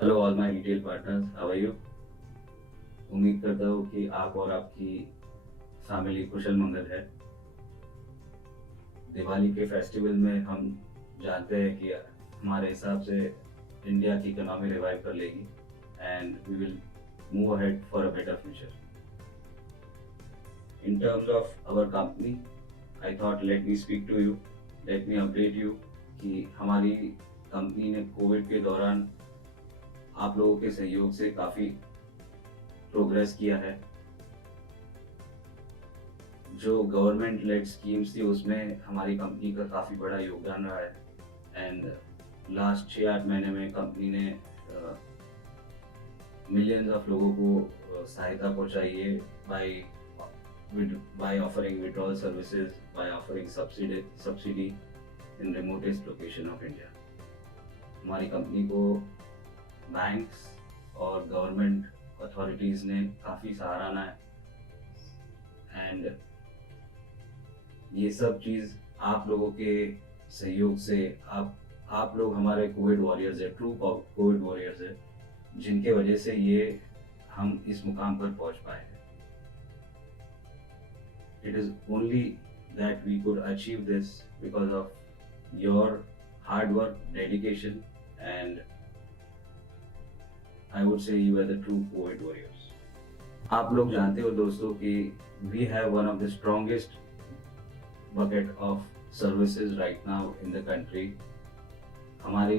Hello all my retail partners, how are you? उम्मीद करता हूँ कि आप और आपकी फैमिली कुशल मंगल है। दिवाली के फेस्टिवल में हम जानते हैं कि हमारे हिसाब से इंडिया की इकोनॉमी रिवाइव कर लेगी and we will move ahead for a better future. In terms of our company, I thought let me speak to you, let me update you कि हमारी कंपनी ने कोविड के दौरान आप लोगों के सहयोग से काफ़ी प्रोग्रेस किया है। जो गवर्नमेंट लेड स्कीम्स थी उसमें हमारी कंपनी का काफ़ी बड़ा योगदान रहा है एंड लास्ट 6-8 महीने में कंपनी ने मिलियंस ऑफ लोगों को सहायता पहुंचाई है by offering withdrawal services, by offering subsidy in remotest location of India. हमारी कंपनी को बैंक्स और गवर्नमेंट अथॉरिटीज़ ने काफ़ी सराहना है एंड ये सब चीज़ आप लोगों के सहयोग से आप लोग हमारे कोविड वॉरियर्स है, ट्रू कोविड वॉरियर्स है, जिनके वजह से ये हम इस मुकाम पर पहुंच पाए हैं। It is only that we could achieve this because of your hard work, dedication and I would say you are the true COVID warriors. आप लोग जानते हो दोस्तों कि we have one of the strongest bucket of services right now in the country. हमारी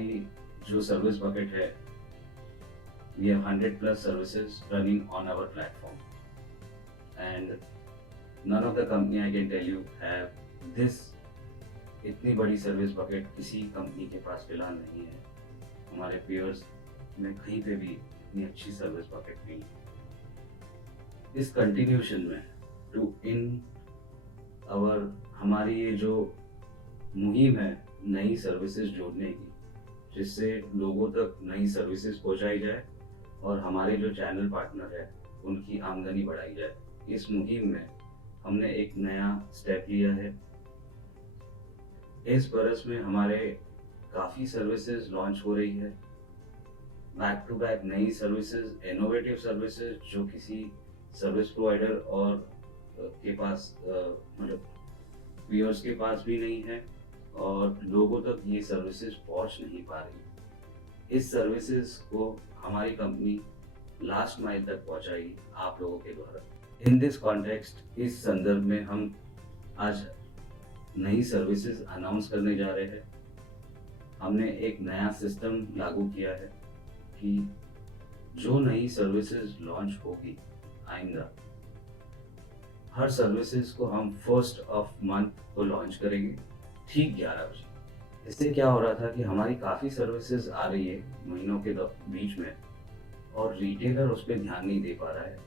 जो service bucket है, we have 100+ services running on our platform and none of the company I can tell you have this। इतनी बड़ी service bucket किसी company के पास फिलहाल नहीं है। हमारे peers में कहीं पे भी इतनी अच्छी सर्विस बकेट नहीं है। इस कंटिन्यूशन में टू इन हमारी ये जो मुहिम है नई सर्विसेज जोड़ने की, जिससे लोगों तक नई सर्विसेज पहुंचाई जाए और हमारे जो चैनल पार्टनर है उनकी आमदनी बढ़ाई जाए, इस मुहिम में हमने एक नया स्टेप लिया है। इस बरस में हमारे काफ़ी सर्विसेज लॉन्च हो रही है, बैक टू बैक नई सर्विसेज, इनोवेटिव सर्विसेज जो किसी सर्विस प्रोवाइडर और के पास मतलब व्यूअर्स के पास भी नहीं है और लोगों तक ये सर्विसेज पहुंच नहीं पा रही। इस सर्विसेज को हमारी कंपनी लास्ट माइल तक पहुंचाई आप लोगों के द्वारा। इन दिस कॉन्टेक्स्ट, इस संदर्भ में हम आज नई सर्विसेज अनाउंस करने जा रहे हैं। हमने एक नया सिस्टम लागू किया है कि जो नई सर्विसेज लॉन्च होगी आइंदा, हर सर्विसेज को हम 1st ऑफ मंथ को लॉन्च करेंगे ठीक 11 बजे। इससे क्या हो रहा था कि हमारी काफ़ी सर्विसेज आ रही है महीनों के बीच में और रिटेलर उस पर ध्यान नहीं दे पा रहा है,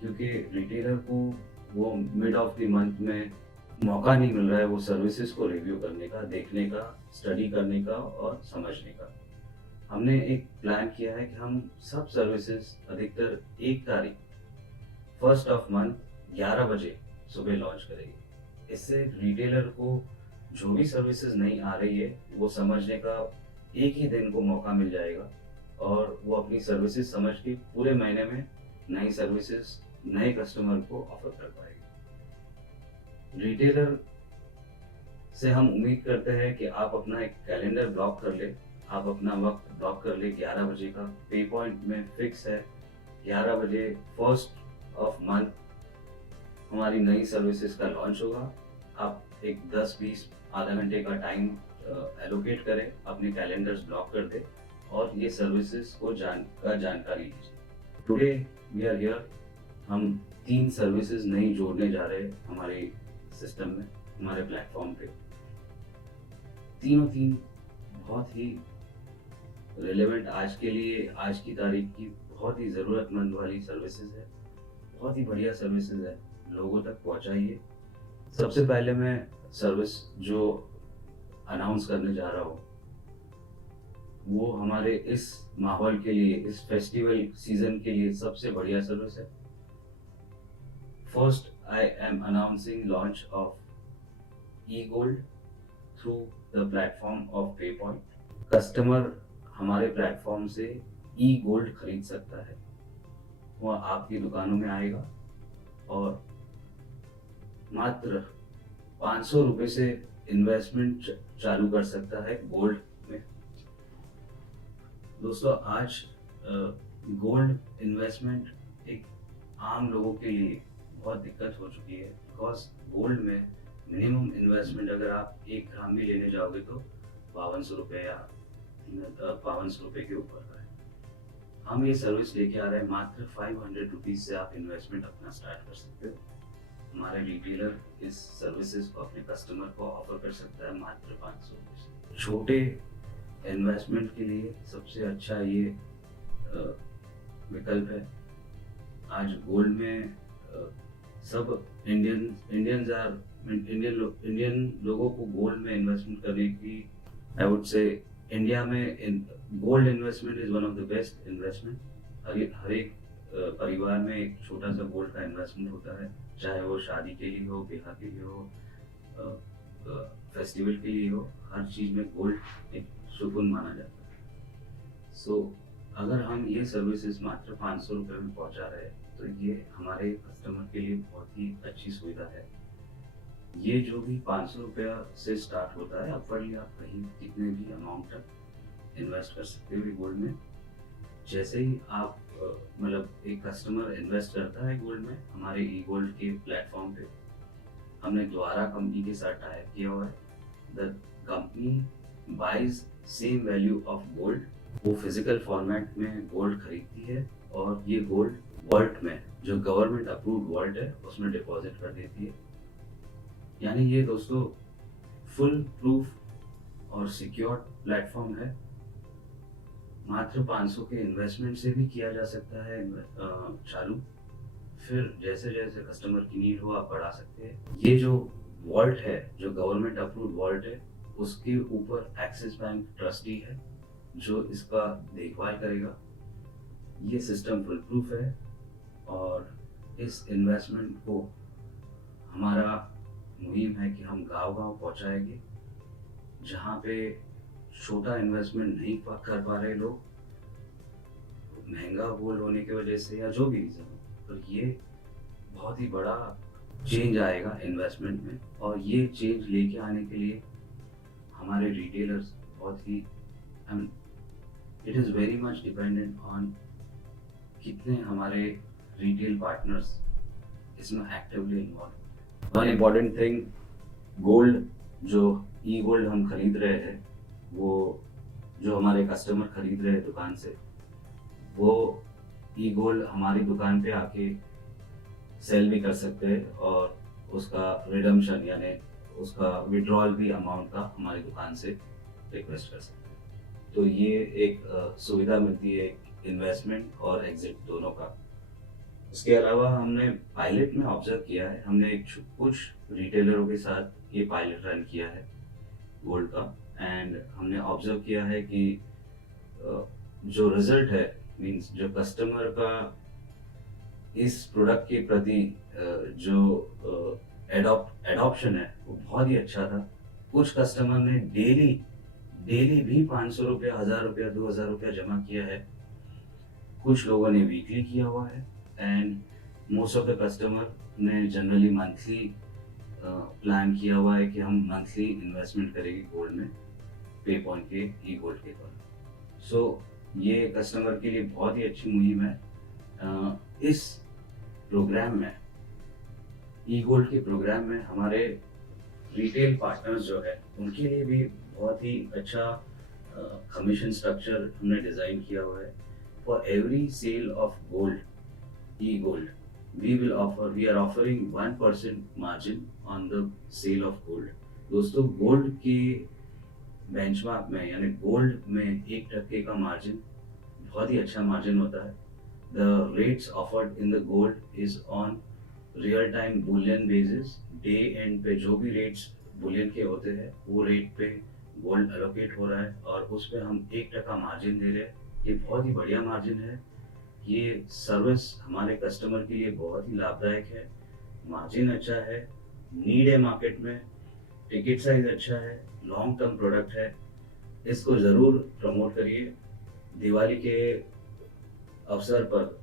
क्योंकि रिटेलर को वो मिड ऑफ द मंथ में मौका नहीं मिल रहा है वो सर्विसेज को रिव्यू करने का, देखने का, स्टडी करने का और समझने का। हमने एक प्लान किया है कि हम सब सर्विसेज अधिकतर 1 तारीख 1st ऑफ मंथ 11 बजे सुबह लॉन्च करेगी। इससे रिटेलर को जो भी सर्विसेज नहीं आ रही है वो समझने का एक ही दिन को मौका मिल जाएगा और वो अपनी सर्विसेज समझ के पूरे महीने में नई सर्विसेज नए कस्टमर को ऑफर कर पाएगी। रिटेलर से हम उम्मीद करते हैं कि आप अपना एक कैलेंडर ब्लॉक कर ले, आप अपना वक्त ब्लॉक कर ले। 11 बजे का पे पॉइंट में फिक्स है, 11 बजे 1st ऑफ मंथ हमारी नई सर्विसेज का लॉन्च होगा। आप एक 10-20 आधा घंटे का टाइम एलोकेट करें, अपने कैलेंडर्स ब्लॉक कर दें और ये सर्विसेज को जानकारी लीजिए। टुडे वी आर हियर, हम 3 सर्विसेज नई जोड़ने जा रहे हैं हमारे सिस्टम में, हमारे प्लेटफॉर्म पे। तीनों बहुत ही रिलेवेंट आज के लिए, आज की तारीख की बहुत ही ज़रूरतमंद वाली सर्विसेज है, बहुत ही बढ़िया सर्विसेज है, लोगों तक पहुंचाइए। सबसे पहले मैं सर्विस जो अनाउंस करने जा रहा हूँ वो हमारे इस माहौल के लिए, इस फेस्टिवल सीजन के लिए सबसे बढ़िया सर्विस है। First, I am announcing launch of E gold through the platform of PayPoint. Customer हमारे प्लेटफॉर्म से ई गोल्ड खरीद सकता है। वह आपकी दुकानों में आएगा और मात्र 500 रुपये से इन्वेस्टमेंट चालू कर सकता है गोल्ड में। दोस्तों आज गोल्ड इन्वेस्टमेंट एक आम लोगों के लिए बहुत दिक्कत हो चुकी है, बिकॉज गोल्ड में मिनिमम इन्वेस्टमेंट अगर आप 1 ग्राम भी लेने जाओगे तो 5200 रुपये या 5200 रुपये के ऊपर का है। हम ये सर्विस लेके आ रहे हैं, मात्र 500 रुपीज़ से आप इन्वेस्टमेंट अपना स्टार्ट कर सकते हो। हमारे रिटेलर इस सर्विसेज को अपने कस्टमर को ऑफर कर सकता है मात्र 500 रुपये से। छोटे इन्वेस्टमेंट के लिए सबसे अच्छा ये विकल्प है। आज गोल्ड में सब इंडियन लोगों को गोल्ड में इन्वेस्टमेंट करने की, आई वुड से इंडिया में gold investment is one of the best investment. हर एक परिवार में एक छोटा सा गोल्ड का इन्वेस्टमेंट होता है, चाहे वो शादी के लिए हो, ब्याह के लिए हो, फेस्टिवल के लिए हो, हर चीज़ में गोल्ड एक सुकून माना जाता है। सो अगर हम ये सर्विसेज मात्र 500 रुपये में पहुंचा रहे हैं तो ये हमारे कस्टमर के लिए बहुत ही अच्छी सुविधा है। ये जो भी 500 रुपया से स्टार्ट होता है, अपवर्डली आप कहीं कितने भी अमाउंट तक इन्वेस्ट कर सकते हो गोल्ड में। जैसे ही आप मतलब एक कस्टमर इन्वेस्ट करता है गोल्ड में हमारे ई गोल्ड के प्लेटफॉर्म पे, हमने द्वारा कंपनी के साथ टाइप किया हुआ है। The company buys same value of gold, वो फिजिकल फॉर्मेट में गोल्ड खरीदती है और ये गोल्ड वॉल्ट में, जो गवर्नमेंट अप्रूव्ड वॉल्ट है, उसमें डिपॉजिट कर देती है। यानी ये दोस्तों फुल प्रूफ और सिक्योर प्लेटफॉर्म है। मात्र 500 के इन्वेस्टमेंट से भी किया जा सकता है चालू, फिर जैसे जैसे कस्टमर की नीड हो आप बढ़ा सकते हैं। ये जो वॉल्ट है, जो गवर्नमेंट अप्रूव्ड वॉल्ट है, उसके ऊपर एक्सिस बैंक ट्रस्टी है जो इसका देखभाल करेगा। ये सिस्टम फुल प्रूफ है और इस इन्वेस्टमेंट को हमारा मुहिम है कि हम गांव-गांव पहुंचाएंगे, जहां पे छोटा इन्वेस्टमेंट नहीं कर पा रहे लोग, महंगा गोल्ड होने की वजह से या जो भी रीज़न हो, तो ये बहुत ही बड़ा चेंज आएगा इन्वेस्टमेंट में। और ये चेंज लेके आने के लिए हमारे रिटेलर्स बहुत ही it is very much dependent on कितने हमारे रिटेल पार्टनर्स इसमें actively involve. One important thing, gold जो ई गोल्ड हम खरीद रहे हैं, वो जो हमारे कस्टमर खरीद रहे हैं दुकान से, वो ई गोल्ड हमारी दुकान पे आके सेल भी कर सकते हैं और उसका रिडम्पशन यानी उसका विड्रॉल भी अमाउंट का हमारी दुकान से रिक्वेस्ट कर सकते हैं। तो ये एक सुविधा मिलती है इन्वेस्टमेंट और एग्जिट दोनों का। इसके अलावा हमने पायलट में ऑब्जर्व किया है, हमने कुछ रिटेलरों के साथ ये पायलट रन किया है गोल्ड का, एंड हमने ऑब्जर्व किया है कि जो रिजल्ट है, मींस जो कस्टमर का इस प्रोडक्ट के प्रति जो एडॉप्शन है वो बहुत ही अच्छा था। कुछ कस्टमर ने डेली भी 500 रुपया, 1000 रुपया, 2000 रुपया जमा किया है। कुछ लोगों ने वीकली किया हुआ है and most of the customer ने जनरली मंथली प्लान किया हुआ है कि हम मंथली इन्वेस्टमेंट करेंगे गोल्ड में PayPoint के ई गोल्ड के द्वारा। सो ये कस्टमर के लिए बहुत ही अच्छी मुहिम है। इस प्रोग्राम में, ई गोल्ड के प्रोग्राम में, हमारे रिटेल पार्टनर्स जो है उनके लिए भी बहुत ही अच्छा कमीशन स्ट्रक्चर हमने डिज़ाइन किया हुआ है। For every sale of gold, e gold, we are offering 1% margin on the sale of gold। दोस्तों गोल्ड के बेंचमार्क में यानी गोल्ड में 1% का मार्जिन बहुत ही अच्छा मार्जिन होता है। The rates offered in the gold is on real time Boolean basis. Day and पे जो भी रेट्स बुलियन के होते हैं वो रेट पे गोल्ड एलोकेट हो रहा है और उस पर हम 1% मार्जिन दे रहे हैं। ये बहुत ही बढ़िया मार्जिन है। ये सर्विस हमारे कस्टमर के लिए बहुत ही लाभदायक है, मार्जिन अच्छा है, नीड है मार्केट में, टिकट साइज अच्छा है, लॉन्ग टर्म प्रोडक्ट है, इसको ज़रूर प्रमोट करिए। दिवाली के अवसर पर,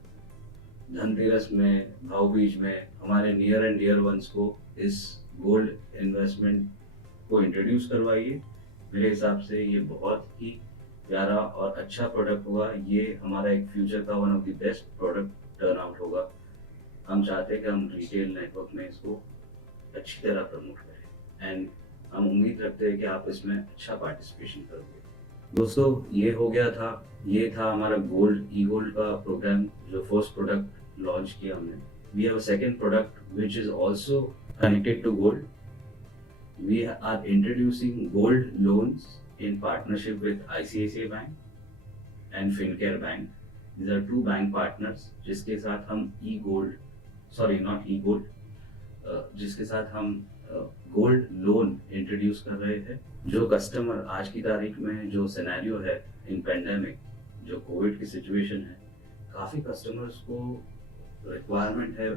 धनतेरस में, भाऊ बीज में हमारे नियर एंड डियर वंस को इस गोल्ड इन्वेस्टमेंट को इंट्रोड्यूस करवाइए। मेरे हिसाब से ये बहुत ही प्यारा और अच्छा प्रोडक्ट होगा। ये हमारा एक फ्यूचर का one of the best product turn out होगा। हम चाहते हैं कि हम रिटेल नेटवर्क में इसको अच्छी तरह प्रमोट करें एंड हम उम्मीद रखते हैं कि आप इसमें अच्छा पार्टिसिपेशन करोगे। दोस्तों, ये था हमारा गोल्ड ई गोल्ड का प्रोग्राम, जो फर्स्ट प्रोडक्ट लॉन्च किया हमने। We have a second product which is also connected to gold. We are introducing gold loans in partnership with ICICI Bank and Fincare Bank. These are two bank partners जिसके साथ हम जिसके साथ हम gold loan introduce कर रहे हैं। जो कस्टमर आज की तारीख में जो सिनेरियो है इन पेंडेमिक, जो कोविड की सिचुएशन है, काफ़ी कस्टमर्स को रिक्वायरमेंट है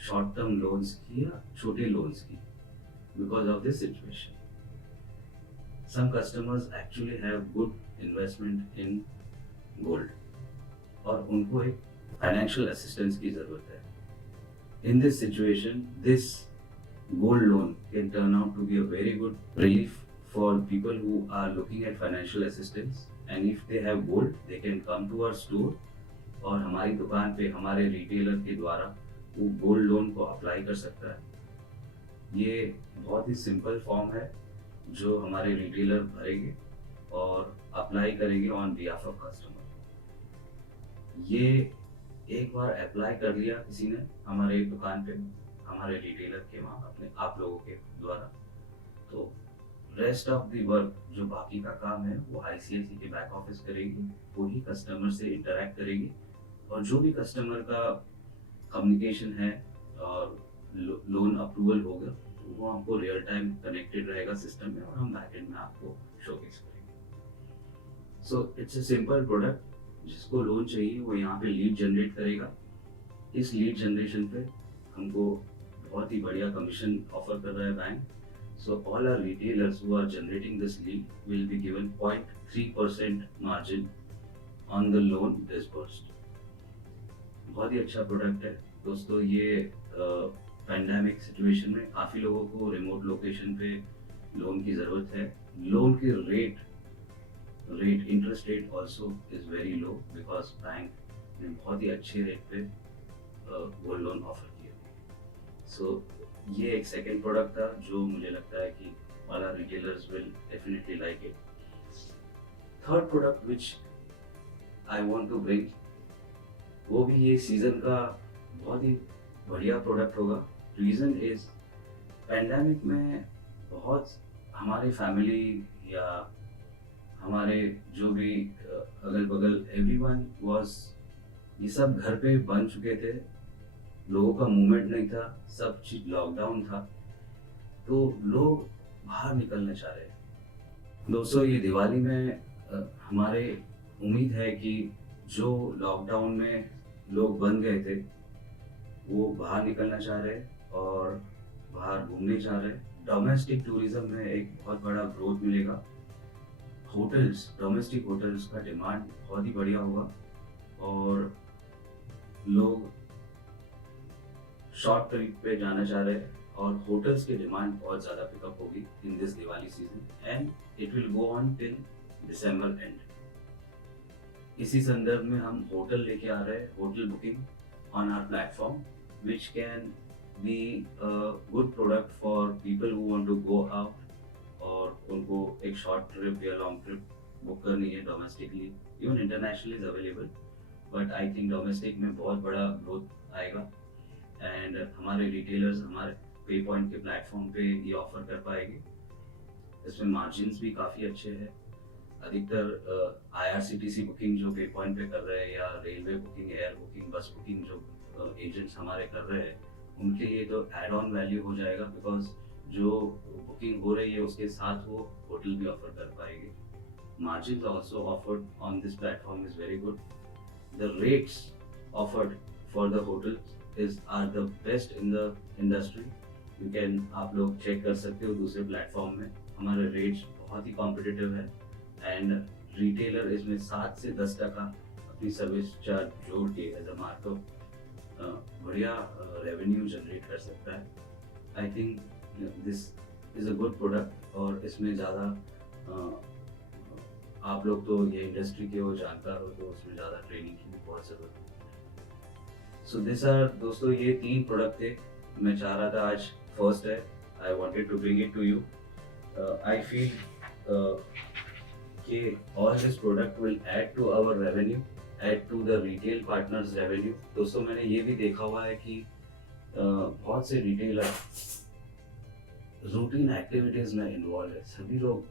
शॉर्ट टर्म लोन्स की या छोटे लोन्स की because of this situation. Some customers actually have good investment in gold और उनको एक financial assistance की ज़रूरत है। In this situation, this gold loan can turn out to be a very good relief for people who are looking at financial assistance, and if they have gold, they can come to our store और हमारी दुकान पे हमारे retailer के द्वारा वो gold loan को apply कर सकता है। ये बहुत ही सिंपल फॉर्म है जो हमारे रिटेलर भरेंगे और अप्लाई करेंगे ऑन बिहाफ ऑफ कस्टमर। ये एक बार अप्लाई कर लिया किसी ने हमारे दुकान पे, हमारे रिटेलर के वहाँ अपने आप लोगों के द्वारा, तो रेस्ट ऑफ द वर्क जो बाकी का काम है वो आईसीआईसी के बैक ऑफिस करेगी, वही कस्टमर से इंटरेक्ट करेगी और जो भी कस्टमर का कम्युनिकेशन है और लोन अप्रूवल होगा तो वो हमको रियल टाइम कनेक्टेड रहेगा सिस्टम में और हम बैकएंड में आपको शोकेस करेंगे। So it's a simple product. जिसको लोन चाहिए वो यहाँ पे लीड जनरेट करेगा। इस लीड जनरेशन पे हमको बहुत ही बढ़िया कमीशन ऑफर कर रहा है bank. So all our retailers who are generating this lead will be given 0.3% margin on the loan disbursed. बहुत ही अच्छा प्रोडक्ट है दोस्तों। ये पैंडेमिक सिचुएशन में काफ़ी लोगों को रिमोट लोकेशन पे लोन की ज़रूरत है। लोन की rate interest rate also is very low because bank ने बहुत ही अच्छे रेट पे गोल्ड लोन ऑफर किया। सो ये एक सेकेंड प्रोडक्ट था जो मुझे लगता है कि वाला retailers will definitely like it. Third product which I want to bring, वो भी ये सीज़न का बहुत ही बढ़िया प्रोडक्ट होगा। रीज़न इज पैंडेमिक में बहुत हमारे फैमिली या हमारे जो भी अगल बगल एवरीवन वाज, ये सब घर पे बन चुके थे, लोगों का मूवमेंट नहीं था, सब चीज़ लॉकडाउन था, तो लोग बाहर निकलना चाह रहे हैं। दोस्तों, ये दिवाली में हमारे उम्मीद है कि जो लॉकडाउन में लोग बन गए थे वो बाहर निकलना चाह रहे हैं और बाहर घूमने चाह रहे हैं। डोमेस्टिक टूरिज्म में एक बहुत बड़ा ग्रोथ मिलेगा। होटल्स, डोमेस्टिक होटल्स का डिमांड बहुत ही बढ़िया होगा और लोग शॉर्ट ट्रिप पे जाना चाह रहे हैं और होटल्स की डिमांड बहुत ज़्यादा पिकअप होगी in this Diwali season and it will go on till December and. इसी संदर्भ में हम होटल लेके आ रहे हैं, hotel booking on our platform, which can be a good product for people who want to go out और उनको एक शॉर्ट ट्रिप या लॉन्ग ट्रिप बुक करनी है domestically. Even internationally is available but I think domestic में बहुत बड़ा growth आएगा एंड हमारे रिटेलर्स हमारे पे पॉइंट के प्लेटफॉर्म पे ये ऑफर कर पाएंगे। इसमें मार्जिन्स भी काफ़ी अच्छे हैं। अधिकतर आईआरसीटीसी बुकिंग जो पे पॉइंट पे कर रहे हैं या रेलवे बुकिंग, एयर बुकिंग, बस बुकिंग जो एजेंट्स हमारे कर रहे हैं उनके लिए तो एड ऑन वैल्यू हो जाएगा बिकॉज जो बुकिंग हो रही है उसके साथ वो होटल भी ऑफर कर पाएंगे। Margins also offered on this platform is very good. The rates offered for the hotels are the best in the industry आप लोग चेक कर सकते हो दूसरे प्लेटफॉर्म में, हमारे रेट्स बहुत ही कॉम्पिटिटिव है। एंड रिटेलर इसमें 7 से 10% अपनी सर्विस चार्ज जोड़ के एज अ मार्कअप बढ़िया रेवेन्यू जनरेट कर सकता है। I think this is a good product, और इसमें ज़्यादा आप लोग तो ये इंडस्ट्री के हो, जानकार हो, तो उसमें ज़्यादा ट्रेनिंग की भी बहुत ज़रूरत है। सो दिस आर दोस्तों, ये 3 प्रोडक्ट थे। मैं चाह रहा था आज फर्स्ट है, I wanted to bring it to you. I feel कि all this product will add to our revenue, add to the retail partners revenue। दोस्तों मैंने ये भी देखा हुआ है कि बहुत से रिटेलर रूटीन एक्टिविटीज में इन्वॉल्व है। सभी लोग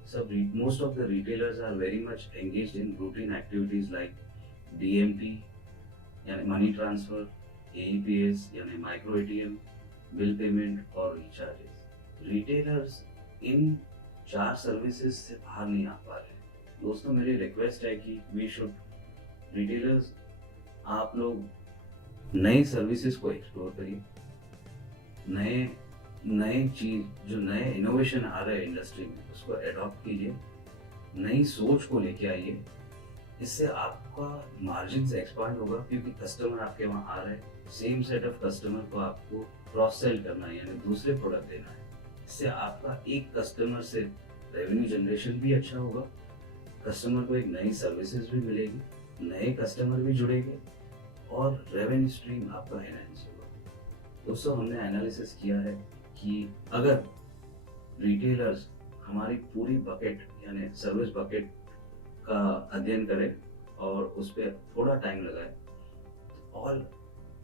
most of the retailers are very much engaged in routine activities like DMT यानी मनी ट्रांसफर, एईपीएस यानी माइक्रो एटीएम, बिल पेमेंट और रिचार्जेस। रिटेलर्स इन 4 सर्विसेज से बाहर नहीं आ पा रहे। दोस्तों मेरी रिक्वेस्ट है कि वी शुड रिटेलर्स, आप लोग नई सर्विसेज को एक्सप्लोर करिए, नए चीज जो नए इनोवेशन आ रहे हैं इंडस्ट्री में उसको अडॉप्ट कीजिए, नई सोच को लेके आइए। इससे आपका मार्जिन से एक्सपांड होगा, क्योंकि कस्टमर आपके वहाँ आ रहे हैं, सेम सेट ऑफ कस्टमर को आपको क्रॉस सेल करना है यानी दूसरे प्रोडक्ट देना है। इससे आपका एक कस्टमर से रेवेन्यू जनरेशन भी अच्छा होगा, कस्टमर को एक नई सर्विसेज भी मिलेगी, नए कस्टमर भी जुड़ेंगे और रेवेन्यू स्ट्रीम आपका एनहांस होगा। दोस्तों हमने एनालिसिस किया है कि अगर रिटेलर्स हमारी पूरी बकेट यानी सर्विस बकेट का अध्ययन करें और उस पर थोड़ा टाइम लगाए, all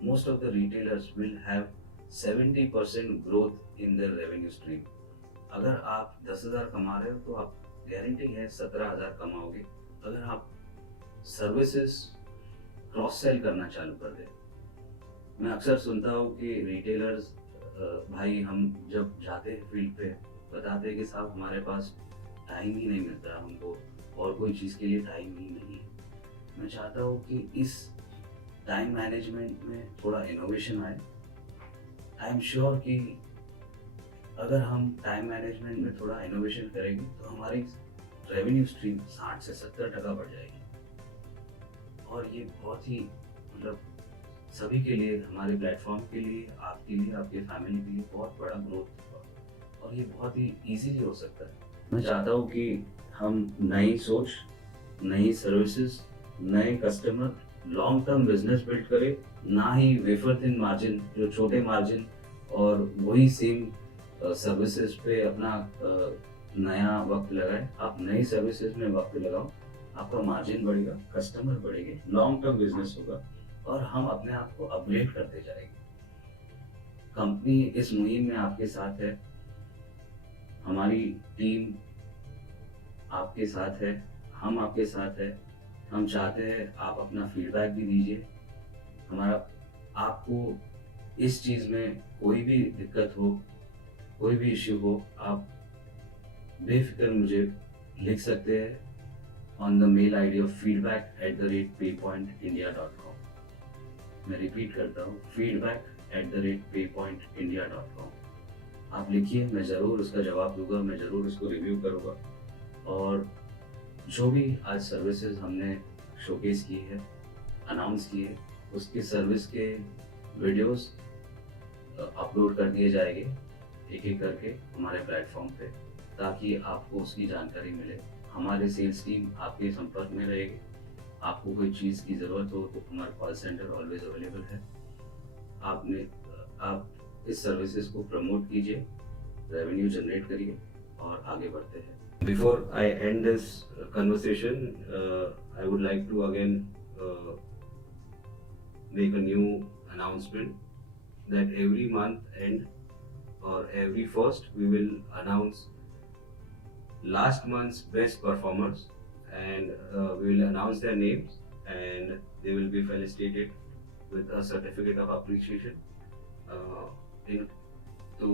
most of the retailers will have 70% growth in their revenue stream. अगर आप 10,000 कमा रहे हो तो आप गारंटी है 17,000 कमाओगे अगर आप सर्विसेज क्रॉस सेल करना चालू कर दें। मैं अक्सर सुनता हूँ कि रिटेलर्स भाई हम जब जाते हैं फील्ड पे बताते हैं कि साहब हमारे पास टाइम ही नहीं मिलता, हमको और कोई चीज़ के लिए टाइम ही नहीं है। मैं चाहता हूँ कि इस टाइम मैनेजमेंट में थोड़ा इनोवेशन आए। आई एम श्योर कि अगर हम टाइम मैनेजमेंट में थोड़ा इनोवेशन करेंगे तो हमारी रेवेन्यू स्ट्रीम 60 से 70% बढ़ जाएगी, और ये बहुत ही मतलब सभी के लिए, हमारे प्लेटफॉर्म के लिए, आपके लिए, आपके फैमिली के लिए बहुत बड़ा ग्रोथ होगा, और ये बहुत ही इजीली हो सकता है। मैं चाहता हूँ कि हम नई सोच, नई सर्विसेज, नए customer, long term business build करें, ना ही वेफर थिन मार्जिन जो छोटे मार्जिन और वही सेम सर्विसेज पे अपना नया वक्त लगाए। आप नई सर्विसेज में वक्त लगाओ, आपका मार्जिन बढ़ेगा, कस्टमर बढ़ेंगे, लॉन्ग टर्म बिजनेस होगा और हम अपने आप को अपग्रेड करते जाएंगे। कंपनी इस मुहिम में आपके साथ है, हमारी टीम आपके साथ है, हम आपके साथ है। हम चाहते हैं आप अपना फीडबैक भी दीजिए। हमारा आपको इस चीज़ में कोई भी दिक्कत हो, कोई भी इश्यू हो, आप बेफिक्र मुझे लिख सकते हैं on the mail ID of feedback@paypointindia.com। मैं रिपीट करता हूँ, feedback@paypointindia.com। आप लिखिए, मैं ज़रूर उसका जवाब दूंगा, मैं ज़रूर उसको रिव्यू करूँगा। और जो भी आज सर्विसेज हमने शोकेस की है, अनाउंस किए, उसके सर्विस के वीडियोस अपलोड कर दिए जाएंगे एक एक करके हमारे प्लेटफॉर्म पे, ताकि आपको उसकी जानकारी मिले। हमारे सेल्स टीम आपके संपर्क में रहेगी। आपको कोई चीज़ की ज़रूरत हो तो हमारा कॉल सेंटर ऑलवेज अवेलेबल है। आप इस सर्विसेज को प्रमोट कीजिए, रेवेन्यू जनरेट करिए और आगे बढ़ते हैं। Before I end this conversation, I would like to again make a new announcement that every month end or every first we will announce last month's best performers, and we will announce their names and they will be felicitated with a certificate of appreciation. तो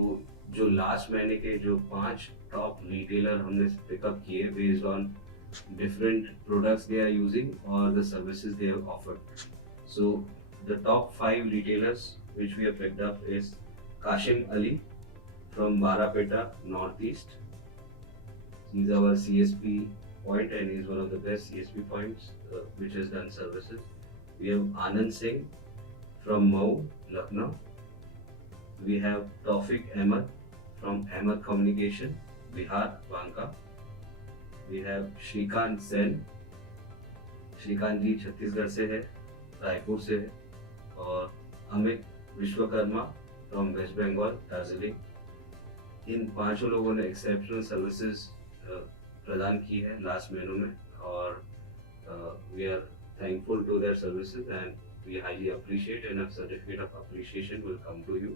जो last महीने के जो 5 top retailer हमने pickup किए based on different products they are using or the services they have offered. So the top 5 retailers which we have picked up is Kashim Ali, from Barapeta, Northeast. He's our CSP point and he's one of the best CSP points which has done services. We have Anand Singh from Mau, Lucknow. We have Taufik Ahmed from Ahmed Communication, Bihar, Banka. We have Shrikant Sen. Shrikant ji Chhattisgarh से है, रायपुर से है. और Amit Vishwakarma from West Bengal, Darjeeling. इन पांचों लोगों ने exceptional services प्रदान की है लास्ट महीनों में और we are thankful to their services and we highly appreciate and a certificate of appreciation will come to you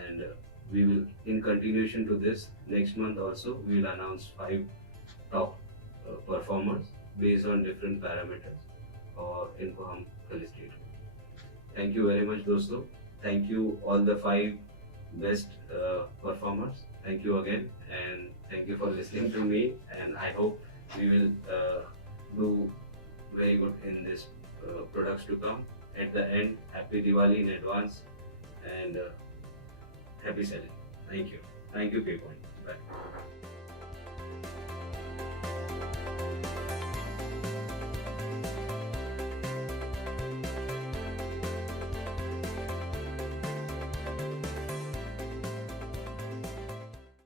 and we will in continuation to this next month also we will announce 5 top performers based on different parameters और इनको हम felictate. Thank you very much दोस्तों. Thank you all the 5 best performers. Thank you again and thank you for listening to me and I hope we will do very good in this products to come. At the end, happy Diwali in advance and happy selling. Thank you. Thank you, K-Point. Bye.